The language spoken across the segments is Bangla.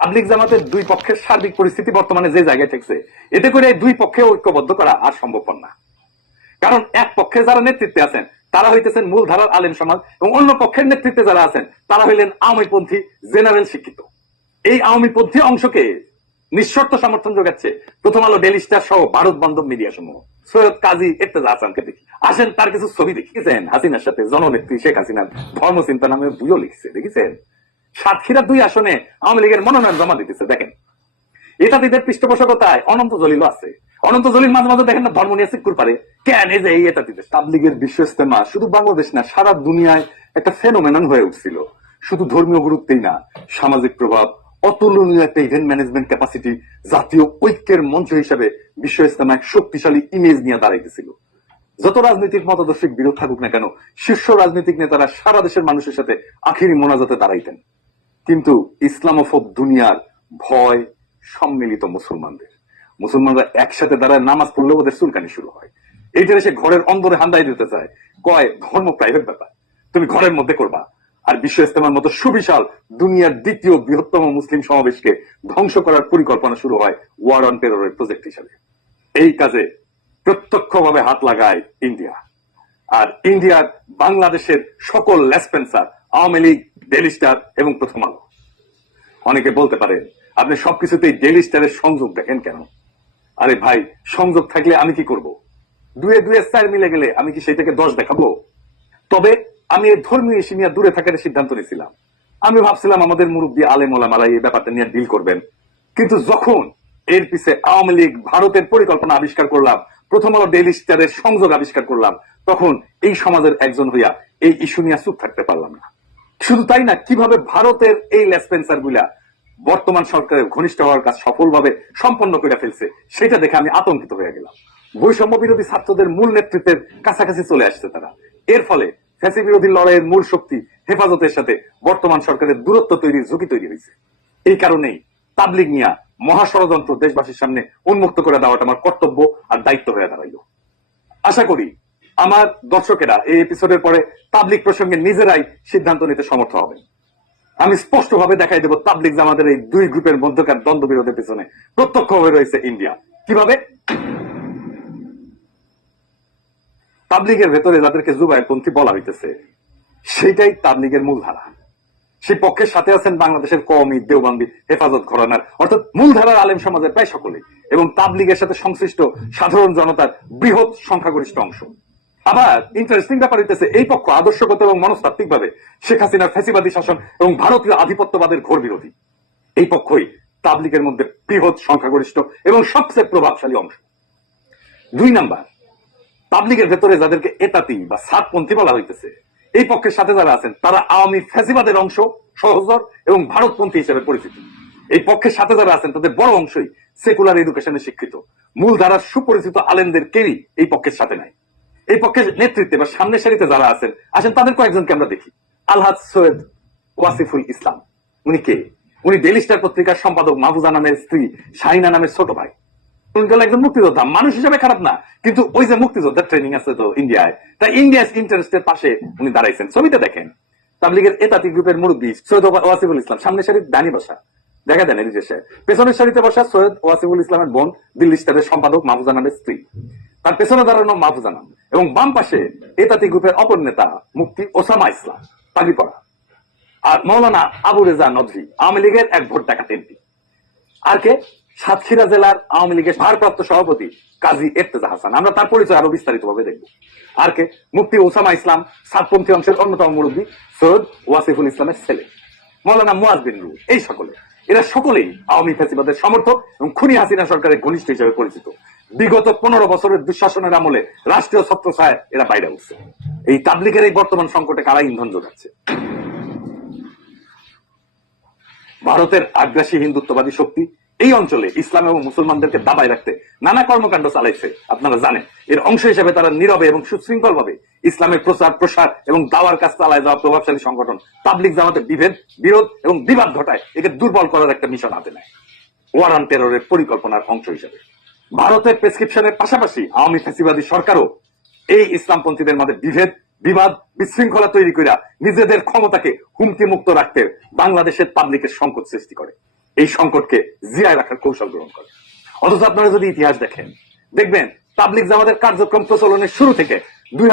তাবলিগ জামাতের দুই পক্ষের সার্বিক পরিস্থিতি বর্তমানে যে জায়গায় ঠেকছে এতে করে দুই পক্ষে ঐক্যবদ্ধ করা আর সম্ভবপর না। কারণ এক পক্ষে যারা নেতৃত্বে আছেন, তারা হইতেছেন মূল ধারার আলেম সমাজ এবং অন্য পক্ষের নেতৃত্বে যারা আছেন, তারা হইলেন আওয়ামীপন্থী জেনারেল শিক্ষিত। এই আওয়ামীপন্থী অংশকে নিঃশর্ত সমর্থন যোগাচ্ছে প্রথম আলো ডেলি স্টার সহ ভারত বান্ধব মিডিয়া সমূহ সৈয়দ কাজী এর্তেজা হাসানকে দেখি। আসেন, তার কিছু ছবি দেখিয়েছেন হাসিনার সাথে জননেত্রী শেখ হাসিনার ধর্মচিন্তা নামে বইও লিখছে, দেখেছেন? সাতক্ষীরা দুই আসনে আওয়ামী লীগের মনোনয়ন জমা দিতেছে, দেখেন। এটা তাদের পৃষ্ঠপোষকতায় অনন্ত জলিল আছে। অনন্ত জলিল মাঝে মাঝে দেখেন না, ধর্ম নিয়ে সিকুর পারে। কেন এই যে এই এটা দিতে তাবলিগের বিশ্ব ইস্তেমা শুধু বাংলাদেশ না, সারা দুনিয়ায় একটা ফেনোমেনন হয়ে উঠছিল। শুধু ধর্মীয় গুরুত্বেই না, সামাজিক প্রভাব, অতুলনীয় একটা ইভেন্ট ম্যানেজমেন্ট ক্যাপাসিটি জাতীয় ঐক্যের মঞ্চ হিসেবে বিশ্ব ইস্তেমা এক শক্তিশালী ইমেজ নিয়ে দাঁড়াইতেছিল। যত রাজনৈতিক মতাদর্শিক বিরোধ থাকুক না কেন, শীর্ষ রাজনৈতিক নেতারা সারা দেশের মানুষের সাথে আখিরি মোনাজাতে দাঁড়াইতেন। কিন্তু ইসলামোফোব দুনিয়ার ভয় সম্মিলিত মুসলমানদের। মুসলমানরা একসাথে দাঁড়ায় নামাজ পড়লে ওদের চুলকানি শুরু হয়। এইটা সে ঘরের অন্দরে হান্দাই দিতে চায়। কয়, ধর্ম প্রাইভেট ব্যাপার। তুমি ঘরের মধ্যে করবা। আর বিশ্ব ইস্তেমার মতো সুবিশাল দুনিয়ার দ্বিতীয় বৃহত্তম মুসলিম সমাবেশকে ধ্বংস করার পরিকল্পনা শুরু হয় ওয়ার অন টেরোরের প্রজেক্ট হিসাবে। এই কাজে প্রত্যক্ষভাবে হাত লাগায় ইন্ডিয়া। আর ইন্ডিয়ার বাংলাদেশের সকল লেসপেন্সার, আওয়ামী লীগ ডেলি স্টার এবং প্রথম আলো। অনেকে বলতে পারেন আপনি সবকিছুতেই ডেলি স্টারের সংযোগ দেখেন কেন? আরে ভাই, সংযোগ থাকলে আমি কি করব? দুয়ে দুয়ে স্টার মিলে গেলে আমি কি সেইটাকে দশ দেখাবো? তবে আমি এই ধর্মীয় ইস্যু নিয়ে দূরে থাকার সিদ্ধান্ত নিয়েছিলাম। আমি ভাবছিলাম আমাদের মুরব্বী আলেম ওলামারা এই ব্যাপারটা নিয়ে ডিল করবেন। কিন্তু যখন এর পিছে আওয়ামী লীগ, ভারতের পরিকল্পনা আবিষ্কার করলাম, প্রথম আলো ডেইলি স্টারের সংযোগ আবিষ্কার করলাম, তখন এই সমাজের একজন হইয়া এই ইস্যু নিয়ে চুপ থাকতে পারলাম না। শুধু তাই না, কীভাবে ভারতের এই লেসপেন্সারগুলা বর্তমান সরকারের ঘনিষ্ঠ হওয়ার কাজ সফলভাবে সম্পন্ন করে ফেলছে, সেটা দেখে আমি আতঙ্কিত হয়ে গেলাম। বৈষম্য বিরোধী ছাত্রদের মূল নেতৃত্বের কাছাকাছি চলে আসছে তারা। এর ফলে ফ্যাসি বিরোধী লড়াইয়ের মূল শক্তি হেফাজতের সাথে বর্তমান সরকারের দূরত্ব তৈরির ঝুঁকি তৈরি হয়েছে। এই কারণেই তাবলিগ নিয়া মহাষড়যন্ত্র দেশবাসীর সামনে উন্মুক্ত করে দেওয়াটা আমার কর্তব্য আর দায়িত্ব হয়ে দাঁড়াইল। আশা করি আমার দর্শকেরা এই এপিসোডের পরে তাবলিক প্রসঙ্গে নিজেরাই সিদ্ধান্ত নিতে সমর্থ হবেন আমি স্পষ্টভাবে দেখাই দেব তাবলিক জামাতের এই দুই গ্রুপের মধ্যকার দ্বন্দ্ব বিরোধের পেছনে প্রত্যক্ষভাবে রয়েছে ইন্ডিয়া। কীভাবে? তাবলিগের ভেতরে যাদেরকে জুবাইরপন্থী বলা হইতেছে সেটাই তাবলিগের মূল ধারা সেই পক্ষের সাথে আছেন বাংলাদেশের কওমি দেওবান্দি হেফাজত ঘরানার, অর্থাৎ মূলধারার আলেম সমাজের প্রায় সকলেই, এবং তাবলিগের সাথে সংশ্লিষ্ট সাধারণ জনতার বৃহৎ সংখ্যাগরিষ্ঠ অংশ। আবার ইন্টারেস্টিং ব্যাপার হইতেছে, এই পক্ষ আদর্শগত এবং মনস্তাত্ত্বিক ভাবে শেখ হাসিনার ফ্যাসিবাদী শাসন এবং ভারতীয় আধিপত্যবাদের ঘোর বিরোধী। এই পক্ষই তাবলিগের মধ্যে বৃহৎ সংখ্যাগরিষ্ঠ এবং সবচেয়ে প্রভাবশালী অংশ। দুই নাম্বার, তাবলিগের ভেতরে যাদেরকে এতাতি বা সাতপন্থী বলা হইতেছে, এই পক্ষের সাথে যারা আছেন, তারা আওয়ামী ফ্যাসিবাদের অংশ, সহজর এবং ভারতপন্থী হিসেবে পরিচিত। এই পক্ষের সাথে যারা আছেন, তাদের বড় অংশই সেকুলার এডুকেশনে শিক্ষিত। মূল ধারার সুপরিচিত আলেমদের কেউই এই পক্ষের সাথে নাই। এই পক্ষের নেতৃত্বে বা সামনের সারিতে যারা আছেন, আসেন তাদের কয়েকজনকে আমরা দেখি। আলহাজ সৈয়দ ওয়াসিফুল ইসলাম। উনি কে? উনি ডেলি স্টার পত্রিকার সম্পাদক মাহফুজা নামের স্ত্রী, শাহিনা নামের ছোট ভাই। একজন মুক্তিযোদ্ধা, মানুষ হিসেবে খারাপ না, কিন্তু ওই যে মুক্তিযোদ্ধার ট্রেনিং আছে তো ইন্ডিয়ায় তা ইন্ডিয়া ইন্টারেস্টের পাশে উনি দাঁড়াইছেন। ছবিতে দেখেন। তাবলিগের এতাতি গ্রুপের মুরব্বী সৈয়দ ওয়াসিফুল ইসলাম সামনে সারির দানি বসা। দেখা দেন এই দেশে পেছনের সারিতে বসা সৈয়দ ওয়াসিফুল ইসলামের বোন দিল্লি স্টারের সম্পাদক মাহফুজা নামের স্ত্রী। তার পেছনে দাঁড়ানো মাহফুজা নাম এবং বাম পাশে এতাতি গ্রুপের অপর নেতা মুক্তি ওসামা ইসলাম তাগিপড়া আর মৌলানা আবু রেজা নদভি, আওয়ামী লীগের এক ভোট ডাকাত এমপি। আর কে? সাতক্ষীরা জেলার আওয়ামী লীগের ভারপ্রাপ্ত সভাপতি কাজী এর্তেজা হাসান। আমরা তার পরিচয় আরও বিস্তারিত ভাবে দেখব। আর কে? মুফতি ওসামা ইসলাম, সাতপন্থী অংশের অন্যতম মুরব্বী সৈয়দ ওয়াসিফুল ইসলামের ছেলে। মৌলানা মুয়াজ বিন রু এই সকলে। এরা সকলেই আওয়ামী ফ্যাসিবাদের সমর্থক এবং খুনি হাসিনা সরকারের ঘনিষ্ঠ হিসেবে পরিচিত। বিগত পনেরো বছরের দুঃশাসনের আমলে রাষ্ট্রীয় ছত্র ছায় এরা বাইরে উঠছে। এই তাবলিগের এই বর্তমান সংকটে কারা ইন্ধন যোগাচ্ছে? ভারতের আগ্রাসী হিন্দুত্ববাদী শক্তি এই অঞ্চলে ইসলাম এবং মুসলমানদেরকে দাবায় রাখতে নানা কর্মকাণ্ড চালাইছে। আপনারা জানেন, এর অংশ হিসেবে তারা নীরবে এবং সুশৃঙ্খল ভাবে ইসলামের প্রচার, প্রসার এবং দাওয়ার কাজ চালায় যাওয়া প্রভাবশালী সংগঠন তাবলিক জামাতের বিভেদ, বিরোধ এবং বিবাদ ঘটায়, একে দুর্বল করার একটা মিশন হাতে নেয়। ওয়ার অন টেররের পরিকল্পনার অংশ হিসেবে। ভারতের প্রেসক্রিপশনের পাশাপাশি আওয়ামী ফ্যাসিবাদী সরকারও এই ইসলামপন্থীদের মধ্যে বিভেদ, বিবাদ, বিশৃঙ্খলা তৈরি করিয়া নিজেদের ক্ষমতাকে হুমকি মুক্ত রাখতে বাংলাদেশের পাবলিকের সংকট সৃষ্টি করে। এই সংকটকে জিয়ায় রাখার কৌশল গ্রহণ করে। অথচ আপনারা যদি ইতিহাস দেখেন, দেখবেন তাবলিক জামাতের কার্যক্রম প্রচলনের শুরু থেকে দুই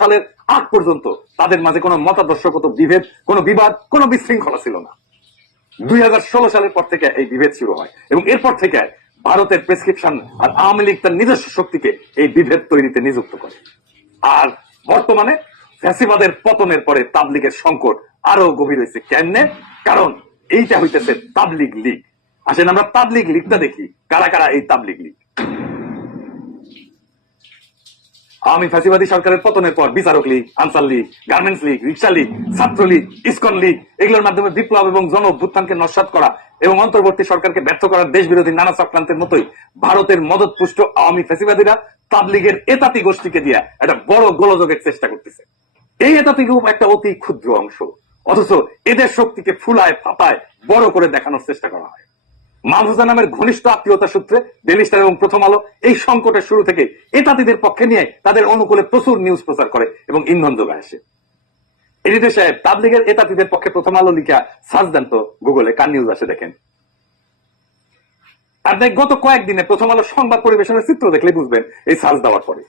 সালের আগ পর্যন্ত তাদের মাঝে কোনো মতাদর্শগত বিভেদ, কোনো বিবাদ, কোনো বিশৃঙ্খলা ছিল না। দুই সালের পর থেকে এই বিভেদ শুরু হয় এবং এরপর থেকে ভারতের প্রেসক্রিপশন আর আওয়ামী লীগ তার নিজস্ব শক্তিকে এই বিভেদ তৈরিতে নিযুক্ত করে। আর বর্তমানে ফ্যাসিবাদের পতনের পরে তাবলিগের সংকট আরও গভীর হয়েছে। কেমনে? কারণ এইটা হইতেছে তাবলিগ লীগ আসেন, আমরা তাবলিগ লীগটা দেখি। কারা কারা এই তাবলিগ লীগ আওয়ামী ফ্যাসিবাদী সরকারের পতনের পর বিচারক League, Ansar League garments League, রিক্সা লীগ, ছাত্র লীগ, ইসকন লীগ, এগুলোর মাধ্যমে বিপ্লব এবং জন অভ্যুত্থানকে নস্বাত করা এবং অন্তর্বর্তী সরকারকে ব্যর্থ করার দেশ বিরোধী নানা চক্রান্তের মতোই ভারতের মদতপুষ্ট আওয়ামী ফ্যাসিবাদীরা তাবলিগের এতাতি গোষ্ঠীকে দিয়া একটা বড় গোলযোগের চেষ্টা করতেছে। এই এতাতি গ্রুপ একটা অতি ক্ষুদ্র অংশ। অথচ এদের শক্তিকে ফুলায়, ফাপায় বড় করে দেখানোর চেষ্টা করা হয়। মাহফুজা নামের ঘনিষ্ঠ আত্মীয়তা সূত্রে ডেলি স্টার এবং প্রথম আলো এই সংকটের শুরু থেকে এতাতিদের পক্ষে নিয়ে তাদের অনুকূলে প্রচুর নিউজ প্রচার করে এবং ইন্ধন যোগায় আসে। এডিটর সাহেব, তাবলিগের এতাতিদের পক্ষে প্রথম আলো লিখা সার্চ দেন তো গুগলে কার নিউজ আসে দেখেন। আপনি গত কয়েকদিনে প্রথম আলো সংবাদ পরিবেশনের চিত্র দেখলে বুঝবেন এই সার্চ দেওয়ার পরে।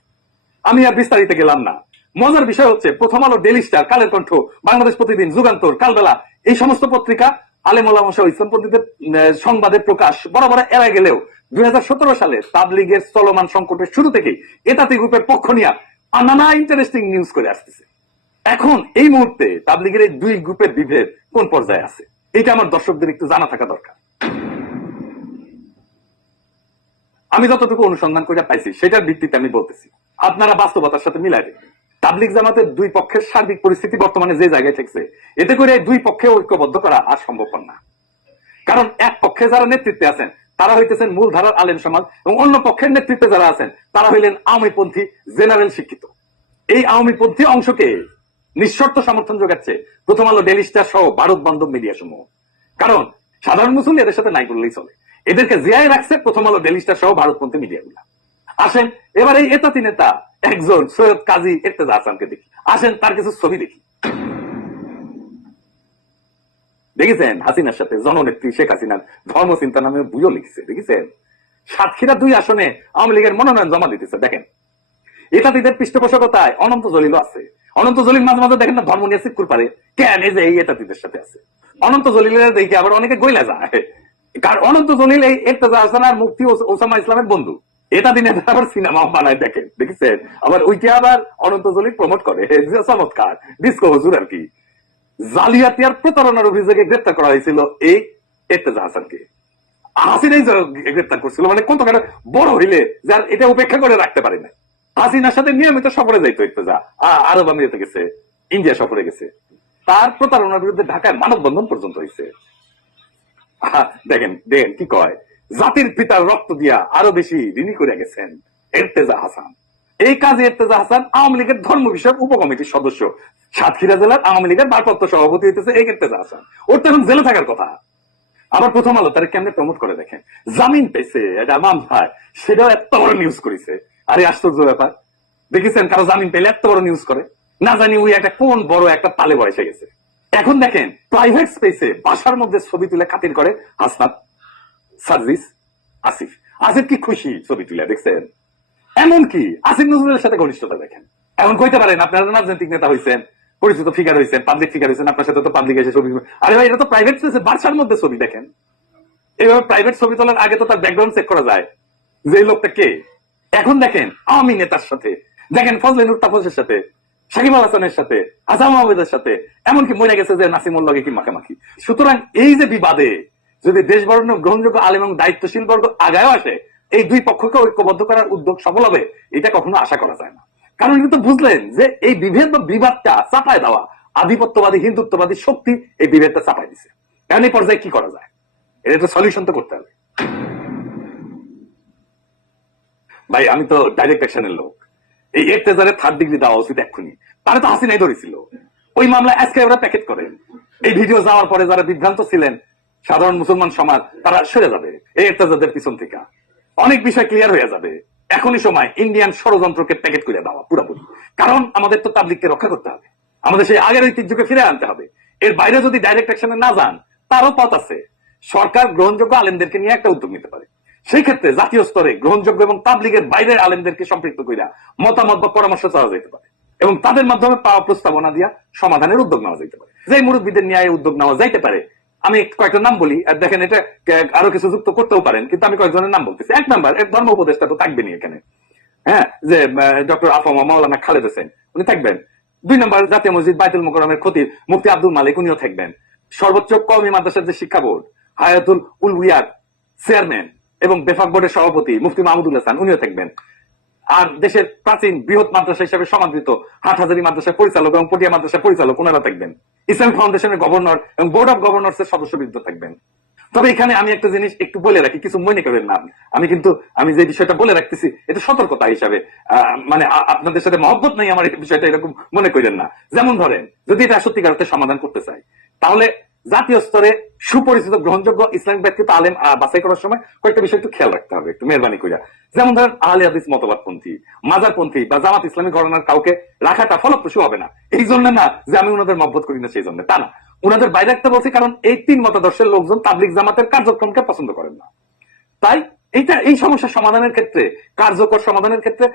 আমি আর বিস্তারিত গেলাম না। মজার বিষয় হচ্ছে প্রথম আলো ডেলি স্টার কালের কণ্ঠ বাংলাদেশ প্রতিদিন যুগান্তর কালবেলা এই সমস্ত পত্রিকা আলেমুল্লাহ ইসলামপন্থীদের আহ, সংবাদের প্রকাশ বরাবর এড়া গেলেও দুই সালে তাবলিগের চলমান সংকটের শুরু থেকেই এতাতি গ্রুপের পক্ষ নিয়ে নানা ইন্টারেস্টিং নিউজ করে আসতেছে। এখন এই মুহূর্তে তাবলিগের এই দুই গ্রুপের বিভেদ কোন পর্যায়ে আছে? এটা আমার দর্শকদের একটু জানা থাকা দরকার। আমি যতটুকু অনুসন্ধান করে পাইছি সেটার ভিত্তিতে আমি বলতেছি। আপনারা বাস্তবতার সাথে মিলাই দেখবেন তাবলিক জামাতের দুই পক্ষের সার্বিক পরিস্থিতি বর্তমানে যে জায়গায় ঠেকছে, এতে করে দুই পক্ষে ঐক্যবদ্ধ করা আর সম্ভব না। কারণ এক পক্ষে যারা নেতৃত্বে আছেন, তারা হইতেছেন মূল ধারার আলেম সমাজ এবং অন্য পক্ষের নেতৃত্বে যারা আছেন, তারা হইলেন আওয়ামীপন্থী জেনারেল শিক্ষিত। এই আওয়ামীপন্থী অংশকে নিঃশর্ত সমর্থন যোগাচ্ছে প্রথম আলো ডেলি স্টার সহ ভারত বান্ধব মিডিয়া সমূহ কারণ সাধারণ মুসলিম এদের সাথে নাই বললেই চলে। এদেরকে জিয়ায় রাখছে প্রথম আলো ডেলি স্টার সহ ভারতপন্থী মিডিয়াগুলা। আসেন, এবার এই এতাতি নেতা, একজন সৈয়দ কাজী ইর্তেজা হাসানকে দেখি। আসেন, তার কিছু ছবি দেখি। দেখেছেন? হাসিনার সাথে জননেত্রী শেখ হাসিনার ধর্মচিন্তা নামে বুঝো লিখছে, দেখেছেন? সাতক্ষীরা দুই আসনে আওয়ামী লীগের মনোনয়ন জমা দিতেছে, দেখেন। এটা এতাতিদের পৃষ্ঠপোষকতায় অনন্ত জলিল আছে। অনন্ত জলিল মাঝে মাঝে দেখেন না, ধর্ম নিয়ে সিকুর পারে। কেন এই যে এই এটা এতাতিদের সাথে আছে? অনন্ত জলিলের দেখে আবার অনেকে গইলা যায়। কারণ অনন্ত জলিল এই ইর্তেজা হাসান আর ওস- ওসামা ইসলামের বন্ধু। এটা দিনে আবার সিনেমা বানায় দেখেন দেখেছেন? আবার ওইটা আবার অনন্ত জলিল প্রমোট করে। চমৎকার। ডিস্কো হজুর আর কি। জালিয়াতি আর প্রতারণার অভিযোগে গ্রেপ্তার করা হয়েছিল এই ইর্তেজা হাসানকে। হাসিনাই গ্রেপ্তার করছিল মানে কত বড় হইলে যার এটা উপেক্ষা করে রাখতে পারে না। হাসিনার সাথে নিয়মিত সফরে যাইতো ইর্তেজা আ- আরব আমিরাতে গেছে, ইন্ডিয়া সফরে গেছে। তার প্রতারণার বিরুদ্ধে ঢাকায় মানববন্ধন পর্যন্ত হয়েছে দেখেন দেখেন কি কয়? জাতির পিতার রক্ত দিয়া আরও বেশি ঋণী করে গেছেন এরতেজা হাসান। এই কাজে এরতেজা হাসান আওয়ামী লীগের ধর্ম বিষয়ক উপকমিটির সদস্য। সাতক্ষীরা জেলার আওয়ামী লীগের ভারপ্রাপ্ত সভাপতি হইতেছে এই এরতেজা হাসান। ওর তো এখন জেলে থাকার কথা। আবার প্রথম আলো তারা কেমনে প্রমোট করে দেখেন? জামিন পেয়েছে, এটা মামলায় সেটাও এত বড় নিউজ করেছে। আরে আশ্চর্য ব্যাপার। দেখেছেন কারও জামিন পেলে এত বড় নিউজ করে? না জানি ওই একটা কোন বড় একটা তালে বয়সে গেছে। এখন দেখেন প্রাইভেট স্পেসে বাসার মধ্যে ছবি তুলে খাতির করে হাসনাত। সার্জিস, আসিফ। আসিফ কি খুশি ছবি তুলে, দেখছেন? এমনকি আসিফ নজরুলের সাথে ঘনিষ্ঠতা দেখেন। এখন কইতে পারেন, আপনারা রাজনৈতিক নেতা হয়েছেন পরিচিত ফিগার হয়েছেন পাবলিক ফিগার হয়েছেন আপনার সাথে তো পাবলিক এসে ছবি আরে ভাই, এটা তো প্রাইভেট স্পেসে বাসার মধ্যে ছবি দেখেন। এভাবে প্রাইভেট ছবি তোলার আগে তো তার ব্যাকগ্রাউন্ড চেক করা যায়। যে লোকটা কে? এখন দেখেন আওয়ামী নেতার সাথে। দেখেন, ফজলে ফজলিনুর তাপসের সাথে শাকিব আল হাসানের সাথে, আসাম আহমেদের সাথে। এমনকি মনে গেছে যে নাসিমুল কি মাখামাখি। সুতরাং এই যে বিবাদে যদি দেশ বরণ গ্রহণযোগ্য আলেম এবং দায়িত্বশীল বর্গ আগায় আসে, এই দুই পক্ষকে ঐক্যবদ্ধ করার উদ্যোগ সফল হবে, এটা কখনো আশা করা যায় না। কারণ কিন্তু বুঝলেন যে এই বিভেদ বা বিবাদটা চাপায় দেওয়া, আধিপত্যবাদী, হিন্দুত্ববাদী শক্তি এই বিভেদটা চাপায় দিছে। কারণ এই পর্যায়ে কি করা যায়? এটা তো সলিউশন তো করতে হবে। ভাই, আমি তো ডাইরেক্ট অ্যাকশনের লোক। এই এর্তেজারে থার্ড ডিগ্রি দেওয়া উচিত এক্ষুনি। তারা তো হাসিনাই ধরেছিল। ওই মামলা আজকে ওরা প্যাকেট করেন। এই ভিডিও যাওয়ার পরে যারা বিভ্রান্ত ছিলেন সাধারণ মুসলমান সমাজ, তারা সরে যাবে। এই এর্তেজাদের পিছন থেকে। অনেক বিষয় ক্লিয়ার হয়ে যাবে। এখনই সময় ইন্ডিয়ান ষড়যন্ত্রকে প্যাকেট করে দেওয়া, পুরোপুরি। কারণ আমাদের তো তাবলিককে রক্ষা করতে হবে। আমাদের সেই আগের ঐতিহ্যকে ফিরে আনতে হবে। এর বাইরে যদি ডাইরেক্ট অ্যাকশনে না যান, তারও পথ আছে। সরকার গ্রহণযোগ্য আলেমদেরকে নিয়ে একটা উদ্যোগ নিতে পারে। সেই ক্ষেত্রে জাতীয় স্তরে গ্রহণযোগ্য এবং তাবলিগের বাইরের আলেমদেরকে সম্পৃক্ত করিয়া মতামত বা পরামর্শ চাওয়া যেতে পারে। এবং তাদের মাধ্যমে পাওয়া প্রস্তাবনা দিয়া সমাধানের উদ্যোগ নেওয়া যেতে পারে। যে মুরব্বীদের নিয়ে উদ্যোগ নেওয়া যাইতে পারে আমি কয়েকটা নাম বলি, আর দেখেন এটা আরও কিছু যুক্ত করতেও পারেন, কিন্তু আমি কয়েকজনের নাম বলতেছি। এক নাম্বার, এক ধর্ম উপদেষ্টা তো থাকবেনি এখানে। হ্যাঁ? যে ডক্টর আফমা মাওলানা খালেদ হোসেন উনি থাকবেন। দুই নম্বর, জাতীয় মসজিদ বাইতুল মোকরমের খতিব মুফতি আব্দুল মালিক, উনিও থাকবেন। সর্বোচ্চ কওমি মাদ্রাসার যে শিক্ষা বোর্ড, হায়াতুল উল উইয়াদ চেয়ারম্যান এবং বেফাক বোর্ডের সভাপতি মুফতি মাহমুদুল হাসান উনিও থাকবেন। আর দেশের প্রাচীন বৃহৎ মাদ্রাসা হিসেবে সমাদৃত হাটহাজারি মাদ্রাসার পরিচালক এবং পটিয়া মাদ্রাসার পরিচালক ওনারা থাকবেন। ইসলামিক ফাউন্ডেশনের গভর্নর এবং বোর্ড অফ গভর্নর্স এর সদস্যবৃন্দ থাকবেন। তবে এখানে আমি একটা জিনিস একটু বলে রাখি, কিছু মনে করেন না। আমি কিন্তু, আমি যে বিষয়টা বলে রাখতেছি, এটা সতর্কতা হিসাবে। মানে আপনাদের সাথে মহব্বত নাই আমার বিষয়টা এরকম মনে করেন না। যেমন ধরেন, যদি এটা সত্যিকার সমাধান করতে চাই, তাহলে জাতীয় স্তরে সুপরিচিত, গ্রহণযোগ্য ইসলামিক ব্যক্তিত্ব আলেম বাছাই করার সময় কয়েকটা বিষয় একটু খেয়াল রাখতে হবে, একটু মেহরবানি করিয়া। যেমন ধরেন, আহলে হাদিস মতবাদপন্থী, মাজারপন্থী বা জামাত ইসলামী ঘটনার কাউকে রাখাটা ফলপ্রসূ হবে না। এই জন্য না যে আমি ওনাদের মহব্বত করি না, সেই জন্য তা না। ওনাদের বাইরে রাখতে বলছি কারণ এই তিন মতাদর্শের লোকজন তাবলিক জামাতের কার্যক্রমকে পছন্দ করেন না। তাই এইটা, এই সমস্যার সমাধানের ক্ষেত্রে, কার্যকর সমাধানের ক্ষেত্রে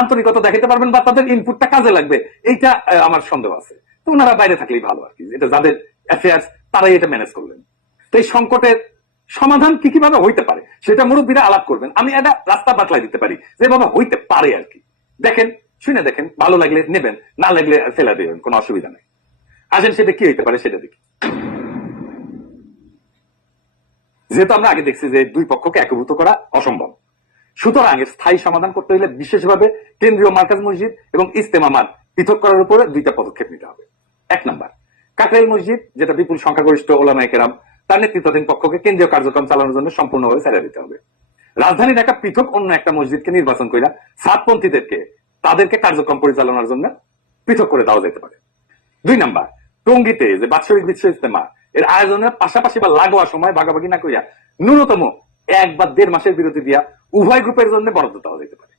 আন্তরিকতা দেখাতে পারবেন বা তাদের ইনপুটটা কাজে লাগবে, এইটা আমার সন্দেহ আছে। তো ওনারা বাইরে থাকলেই ভালো আর কি এটা যাদের অ্যাফেয়ার্স তারাই এটা ম্যানেজ করলেন। তো এই সংকটের সমাধান কি কীভাবে হইতে পারে, সেটা মুরব্বীরা আলাপ করবেন। আমি এটা রাস্তা বাতলাই দিতে পারি, যেভাবে হইতে পারে আর কি। দেখেন, শুনে দেখেন, ভালো লাগলে নেবেন, না লাগলে ফেলে দেবেন, কোনো অসুবিধা নেই। আসেন, সেটা কি হইতে পারে সেটা দেখি। যেহেতু আমরা আগে দেখছি যে দুই পক্ষকে একীভূত করা অসম্ভব। সুতরাং এর স্থায়ী সমাধান করতে হলে বিশেষভাবে কেন্দ্রীয় মার্কাজ মসজিদ এবং ইস্তেমামার পৃথক করার উপরে দুইটা পদক্ষেপ নিতে হবে। এক নাম্বার কাকরাইল মসজিদ, যেটা বিপুল সংখ্যাগরিষ্ঠ ওলামা কেরাম, তার নেতৃত্বাধীন পক্ষকে কেন্দ্রীয় কার্যক্রম চালানোর জন্য সম্পূর্ণভাবে ছেড়ে দিতে হবে। রাজধানী ঢাকা পৃথক অন্য একটা মসজিদকে নির্বাচন করে সাতপন্থীদেরকে তাদেরকে কার্যক্রম পরিচালনার জন্য পৃথক করে দেওয়া যেতে পারে। দুই নাম্বার, টঙ্গিতে যে বাৎসরিক বিশ্ব ইস্তেমা এর আয়োজনের পাশাপাশি বা লাগোয়া সময় ভাগাভাগি না করিয়া ন্যূনতম এক বা দেড় মাসের বিরতি দিয়া উভয় গ্রুপের জন্য বরাদ্দ দেওয়া যেতে পারে।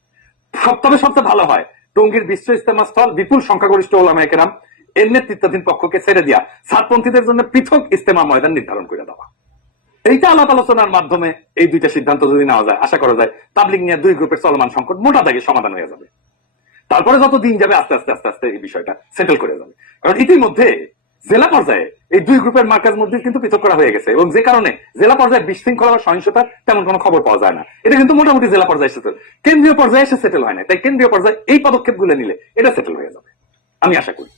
সব তবে সবচেয়ে ভালো হয়, টঙ্গীর বিশ্ব ইস্তেমা স্থল বিপুল সংখ্যাগরিষ্ঠ ওলামা কেরাম এর নেতৃত্বাধীন পক্ষকে ছেড়ে দিয়া সাতপন্থীদের জন্য পৃথক ইস্তেমা ময়দান নির্ধারণ করে দেওয়া। এইটা আলাপ আলোচনার মাধ্যমে এই দুইটা সিদ্ধান্ত যদি নেওয়া যায়, আশা করা যায়, তাবলিগ নিয়ে দুই গ্রুপের চলমান সংকট মোটা দাগে সমাধান হয়ে যাবে। তারপরে যত দিন যাবে, আস্তে আস্তে আস্তে আস্তে এই বিষয়টা সেটেল করে যাবে। কারণ ইতিমধ্যে জেলা পর্যায়ে এই দুই গ্রুপের মার্কাজ মধ্যে কিন্তু পৃথক করা হয়ে গেছে এবং যে কারণে জেলা পর্যায়ে বিশৃঙ্খলা বা সহিংসতার তেমন কোনো খবর পাওয়া যায় না। এটা কিন্তু মোটামুটি জেলা পর্যায়ে এসেছে। কেন্দ্রীয় পর্যায়ে এসে সেটেল হয় না তাই কেন্দ্রীয় পর্যায়ে এই পদক্ষেপগুলো নিলে এটা সেটেল হয়ে যাবে। আমি আশা করি।